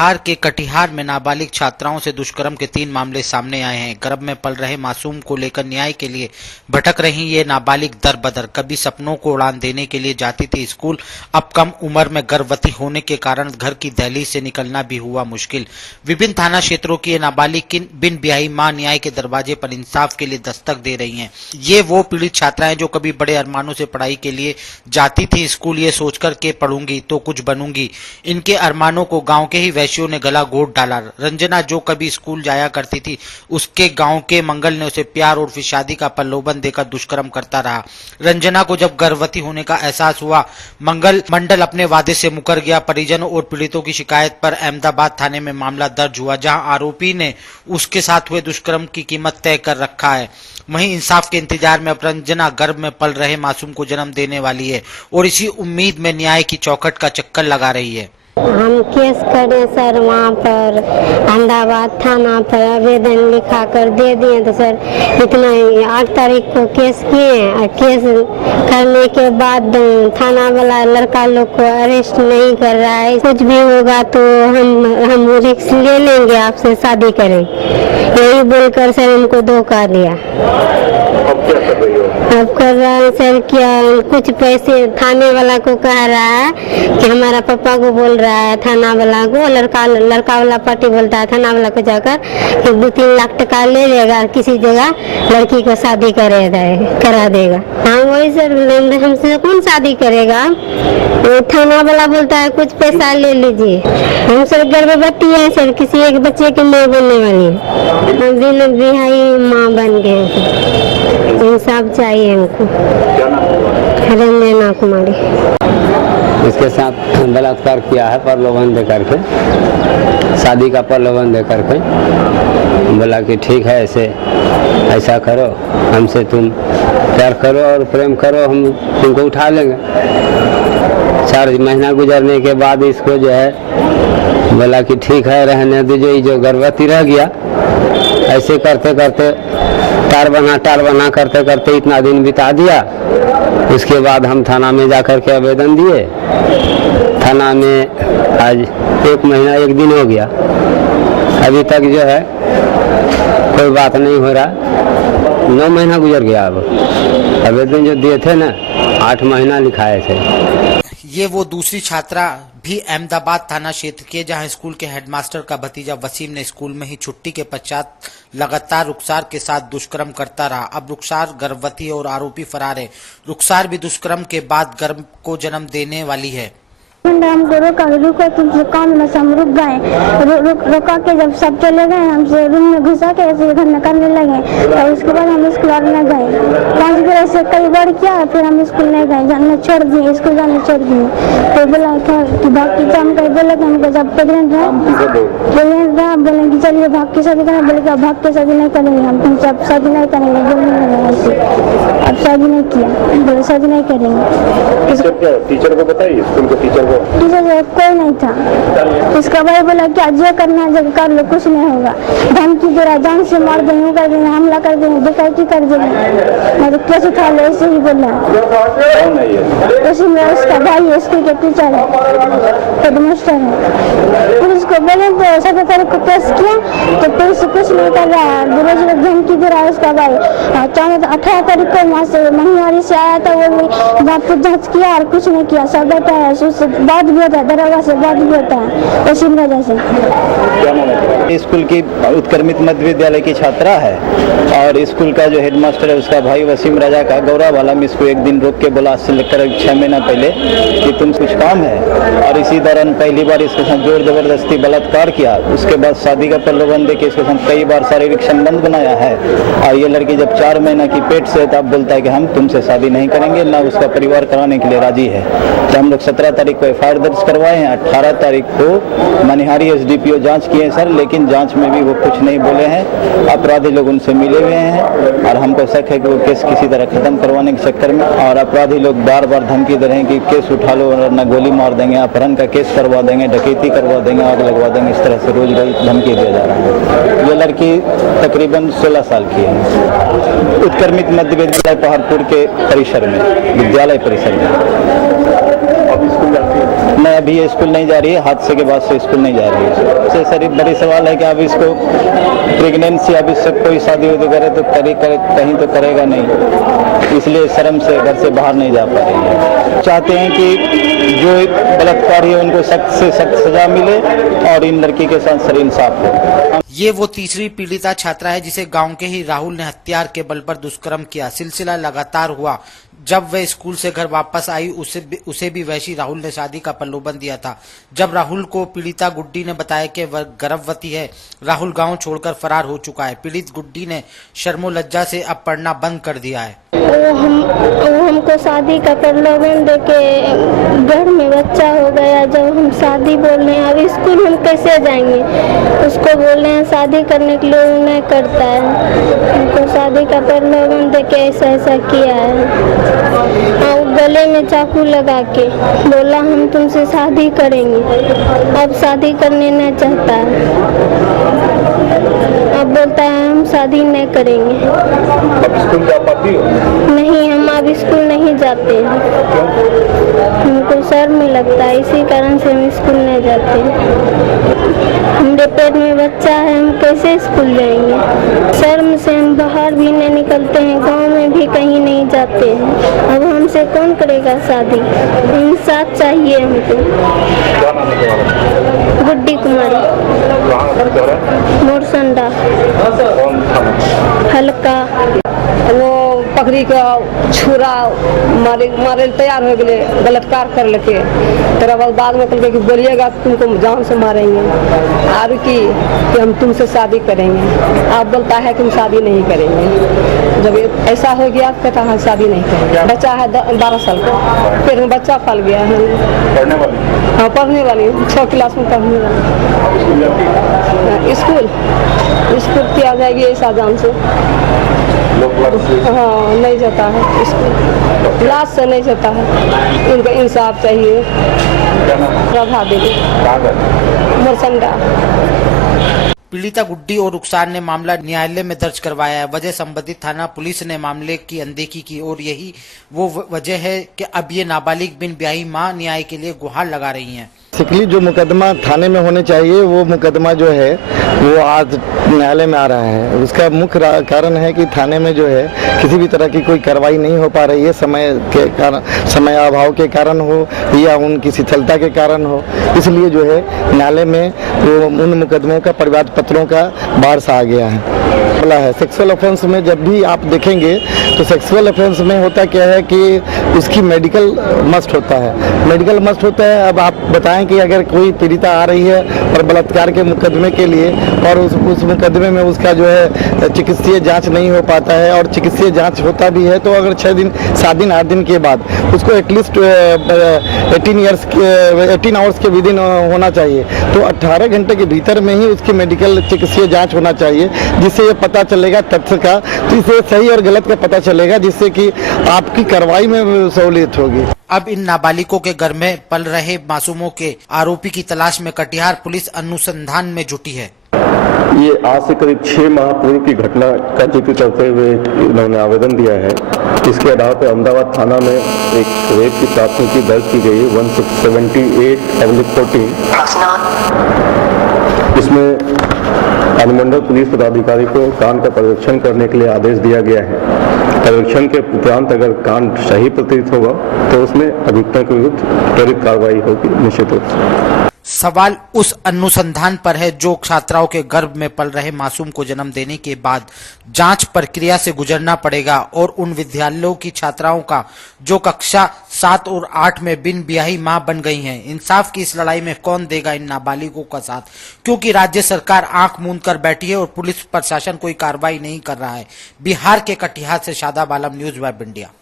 बिहार के कटिहार में नाबालिग छात्राओं से दुष्कर्म के 3 मामले सामने आए हैं। गर्भ में पल रहे मासूम को लेकर न्याय के लिए भटक रही ये नाबालिग दर बदर कभी सपनों को उड़ान देने के लिए जाती थी स्कूल, अब कम उम्र में गर्भवती होने के कारण घर की दहलीज से निकलना भी हुआ मुश्किल। विभिन्न थाना क्षेत्रों की ये नाबालिग बिन ब्याही मां न्याय के दरवाजे पर इंसाफ के लिए दस्तक दे रही हैं। ये वो पीड़ित छात्राएं जो कभी बड़े अरमानों से पढ़ाई के लिए जाती थी स्कूल, ये सोचकर के पढ़ूंगी तो कुछ बनूंगी। इनके अरमानों को गांव के ही वैश्यों ने गला घोट डाला। रंजना जो कभी स्कूल जाया करती थी, उसके गांव के मंगल ने उसे प्यार और फिर शादी का प्रलोभन देकर दुष्कर्म करता रहा। रंजना को जब गर्भवती होने का एहसास हुआ, मंडल अपने वादे से मुकर गया। परिजनों और पीड़ितों की शिकायत पर अहमदाबाद थाने में मामला दर्ज हुआ, जहां आरोपी ने उसके साथ हुए दुष्कर्म की कीमत तय कर रखा है। वहीं इंसाफ के इंतजार में अब रंजना गर्भ में पल रहे मासूम को जन्म देने वाली है और इसी उम्मीद में न्याय की चौखट का चक्कर लगा रही है। हम केस करे सर, वहाँ पर अहमदाबाद थाना पर आवेदन लिखा कर दे दिए। तो सर इतना 8 तारीख को केस किए और केस करने के बाद थाना वाला लड़का लोग को अरेस्ट नहीं कर रहा है। कुछ भी होगा तो हम रिस्क ले लेंगे, आपसे शादी करें, यही बोलकर सर हमको धोखा दिया। अब कर रहा है सर, क्या कुछ पैसे थाने वाला को कह रहा है कि हमारा पापा को बोल रहा है, थाना वाला को, लड़का वाला पार्टी बोलता है थाना वाला को जाकर कि 2-3 लाख टका ले लेगा, किसी जगह लड़की को शादी करा देगा। हाँ वही सर, हमसे कौन शादी करेगा? थाना वाला बोलता है कुछ पैसा ले लीजिए। हम सर गर्भवती है सर, किसी एक बच्चे की माँ बनने वाली है, बिन बिहाई माँ बन गए। इंसाफ चाहिए हमको। रंजना कुमारी। इसके साथ बलात्कार किया है, प्रलोभन दे करके, शादी का प्रलोभन दे करके। बोला कि ठीक है, ऐसा करो, हमसे तुम प्यार करो और प्रेम करो, हम तुमको उठा लेंगे। 4 महीना गुजरने के बाद इसको जो है बोला कि ठीक है रहने दीजिए, जो गर्भवती रह गया। ऐसे करते करते टार बना करते करते इतना दिन बिता दिया। उसके बाद हम थाना में जाकर के आवेदन दिए। थाना में आज 1 महीना 1 दिन हो गया, अभी तक जो है कोई बात नहीं हो रहा। 9 महीना गुजर गया। अब आवेदन जो दिए थे ना, 8 महीना लिखाए थे। ये वो दूसरी छात्रा भी अहमदाबाद थाना क्षेत्र के, जहां स्कूल के हेडमास्टर का भतीजा वसीम ने स्कूल में ही छुट्टी के पश्चात लगातार रुखसार के साथ दुष्कर्म करता रहा। अब रुखसार गर्भवती है और आरोपी फरार है। रुखसार भी दुष्कर्म के बाद गर्भ को जन्म देने वाली है। हमको रोका, रुको तुमसे काम में हम रुक गए। रोका के जब सब चले गए, हमसे रूम में घुसा के ऐसे घर में करने लगे। और उसके बाद हम स्कूल में गए। 5 बार ऐसे कई बार किया, फिर हम स्कूल नहीं गए, जाने छोड़ दिए, स्कूल जाने छोड़ दिए। तो बोला कि भाग की हम कहीं बोले कि हमको जब प्रेगनेंट रहा बोले कि चलिए भाग की शादी करें। बोले कि भाग की शादी नहीं करेंगे, हम तुमसे अब शादी नहीं करेंगे। बोले अब शादी नहीं किया, बोले शादी नहीं करेंगे। टीचर को बताइए, स्कूल के टीचर कोई नहीं था। इसका भाई बोला कि आज ये करना है, जब कर लो कुछ नहीं होगा। धमकी दे रहा, जान से मार देंगे, कर देंगे, हमला कर देंगे, डकैती कर देंगे, मैं तो केस उठा लो, ऐसे ही बोला। उसी में उसका भाई स्कूल के टीचर है, हेडमास्टर है। फिर उसको बोले तो 17 तारीख को केस किया, तो पुलिस कुछ नहीं कर रहा है, रोज रोज धमकी दे रहा है उसका भाई। 18 तारीख को वहाँ से महिवाड़ी से आया था, वो भी जाँच किया और कुछ नहीं किया, सब बैठा है, उससे बात भी होता है, दरोगा से बात भी होता है, उसी वजह से। स्कूल की उत्क्रमित मध्य विद्यालय की छात्रा है और स्कूल का जो हेडमास्टर है उसका भाई वसीम राजा का गौरव वाला में इसको एक दिन रोक के बोला, आज से लेकर 6 महीना पहले, कि तुम कुछ काम है। और इसी दौरान पहली बार इसके साथ जोर जबरदस्ती बलात्कार किया। उसके बाद शादी का प्रलोभन देके इसके साथ कई बार शारीरिक संबंध बनाया है। और ये लड़की जब 4 महीना की पेट से, तब बोलता है कि हम तुमसे शादी नहीं करेंगे, ना उसका परिवार कराने के लिए राजी है। तो हम लोग 17 तारीख को FIR दर्ज करवाए हैं। 18 तारीख को मनिहारी SDPO जांच किए हैं सर, लेकिन जांच में भी वो कुछ नहीं बोले हैं। अपराधी लोग उनसे मिले हुए हैं और हमको शक है कि वो केस किसी तरह खत्म करवाने के चक्कर में, और अपराधी लोग बार बार धमकी दे रहे हैं कि केस उठा लो और न गोली मार देंगे, अपहरण का केस करवा देंगे, डकैती करवा देंगे, आग लगवा देंगे। इस तरह से रोज रोज धमकी दिया जा रहा है। ये लड़की तकरीबन 16 साल की है। उत्क्रमित मध्य विद्यालय पहाड़पुर के परिसर में, विद्यालय परिसर में। मैं अभी ये स्कूल नहीं जा रही है, हादसे के बाद से स्कूल नहीं जा रही है। सबसे सर बड़ी सवाल है कि अब इसको प्रेगनेंसी, अब इससे कोई शादी वादी करे तो करे कहीं तो करेगा नहीं, इसलिए शर्म से घर से बाहर नहीं जा पा रही है। चाहते हैं कि जो बलात्कारी है उनको सख्त से सख्त सजा मिले और इन लड़की के साथ सर इंसाफ हो। ये वो तीसरी पीड़िता छात्रा है जिसे गांव के ही राहुल ने हथियार के बल पर दुष्कर्म किया। सिलसिला लगातार हुआ। जब वह स्कूल से घर वापस आई उसे भी वैसी राहुल ने शादी का प्रलोभन दिया था। जब राहुल को पीड़िता गुड्डी ने बताया कि वह गर्भवती है, राहुल गांव छोड़कर फरार हो चुका है। पीड़ित गुड्डी ने शर्मो लज्जा से अब पढ़ना बंद कर दिया है। वो हमको शादी का प्रलोभन देके घर में बच्चा हो गया। जब हम शादी बोल रहे हैं, अब स्कूल हम कैसे जाएंगे? उसको बोल रहे हैं शादी करने के लिए, वो नहीं करता है। हमको शादी का प्रलोभन देके ऐसा किया है। गले में चाकू लगा के बोला हम तुमसे शादी करेंगे। अब शादी करने नहीं चाहता है, अब बोलता है हम शादी नहीं करेंगे। अब स्कूल जा पाती हो? नहीं, हम अब स्कूल नहीं जाते हैं। हमको शर्म लगता है, इसी कारण से हम स्कूल नहीं जाते हैं। हमारे पेट में बच्चा है, हम कैसे स्कूल जाएंगे? शर्म से हम बाहर भी नहीं निकलते हैं, गांव में भी कहीं नहीं जाते हैं। अब हमसे कौन करेगा शादी? इंसाफ चाहिए हमको। क्या नाम है तुम्हारा? गुड्डी कुमारी, मोरसंडा, कौन थाना? हल्का। वो पकड़ी के छुरा मारे तैयार हो गए, बलात्कार कर लेके। तेरा बाद में कल के बोलिएगा तुमको जान से मारेंगे, और कि हम तुमसे शादी करेंगे। आप बोलता है कि हम शादी नहीं करेंगे। जब ऐसा हो गया कहता है शादी नहीं करेंगे। बच्चा है 12 साल का, फिर बच्चा पल गया है। पढ़ने वाली? हाँ, पढ़ने वाली, 6 क्लास में पढ़ने वाली। स्कूल किया जाएगी ऐसा जान से? हाँ, नहीं जाता है स्कूल, क्लास से नहीं जाता है। इनको इंसाफ चाहिए। राधा देवी, मोरसंडा। पीड़िता गुड्डी और रुखसार ने मामला न्यायालय में दर्ज करवाया है। वजह संबंधित थाना पुलिस ने मामले की अनदेखी की और यही वो वजह है कि अब ये नाबालिग बिन ब्याही मां न्याय के लिए गुहार लगा रही हैं। बेसिकली जो मुकदमा थाने में होने चाहिए वो मुकदमा जो है वो आज न्यायालय में आ रहा है। उसका मुख्य कारण है कि थाने में जो है किसी भी तरह की कोई कार्रवाई नहीं हो पा रही है, समय अभाव के कारण हो या उनकी शिथिलता के कारण हो। इसलिए जो है न्यायालय में वो उन मुकदमों का परिवाद पत्रों का बारिश आ गया है। सेक्सुअल ऑफेंस में जब भी आप देखेंगे तो सेक्सुअल ऑफेंस में होता क्या है कि उसकी मेडिकल मस्ट होता है। मेडिकल मस्ट होता है। अब आप बताएं कि अगर कोई पीड़िता आ रही है और बलात्कार के मुकदमे के लिए और उस मुकदमे में उसका जो है चिकित्सीय जांच नहीं हो पाता है, और चिकित्सीय जांच होता भी है तो अगर 6 दिन 7 दिन 8 दिन के बाद उसको एटलीस्ट 18 आवर्स के विदिन होना चाहिए। तो 18 घंटे के भीतर में ही उसकी मेडिकल चिकित्सीय जाँच होना चाहिए, जिससे ये पता चलेगा तथ्य का, तो इसे सही और गलत का पता चलेगा, जिससे कि आपकी कार्रवाई में सहूलियत होगी। अब इन नाबालिगों के घर में पल रहे मासूमों के आरोपी की तलाश में कटिहार पुलिस अनुसंधान में जुटी है। ये आज से करीब 6 माह पूर्व की घटना का जिक्र करते हुए इन्होंने आवेदन दिया है। इसके आधार पर अहमदाबाद थाना में एक रेप की प्राथमिकी दर्ज की गई है 1678/14। इसमें अनुमंडल पुलिस पदाधिकारी को कांड का पर्यवेक्षण करने के लिए आदेश दिया गया है। पर्यवेक्षण के उपरांत अगर कांड सही प्रतीत होगा तो उसमें अभियुक्तों के विरुद्ध त्वरित कार्रवाई होगी निश्चित रूप से। सवाल उस अनुसंधान पर है जो छात्राओं के गर्भ में पल रहे मासूम को जन्म देने के बाद जांच प्रक्रिया से गुजरना पड़ेगा, और उन विद्यालयों की छात्राओं का जो कक्षा 7 और 8 में बिन ब्याही मां बन गई हैं। इंसाफ की इस लड़ाई में कौन देगा इन नाबालिगों का साथ, क्योंकि राज्य सरकार आंख मूंद कर बैठी है और पुलिस प्रशासन कोई कार्रवाई नहीं कर रहा है। बिहार के कटिहार से शादाब आलम, न्यूज़ वेब इंडिया।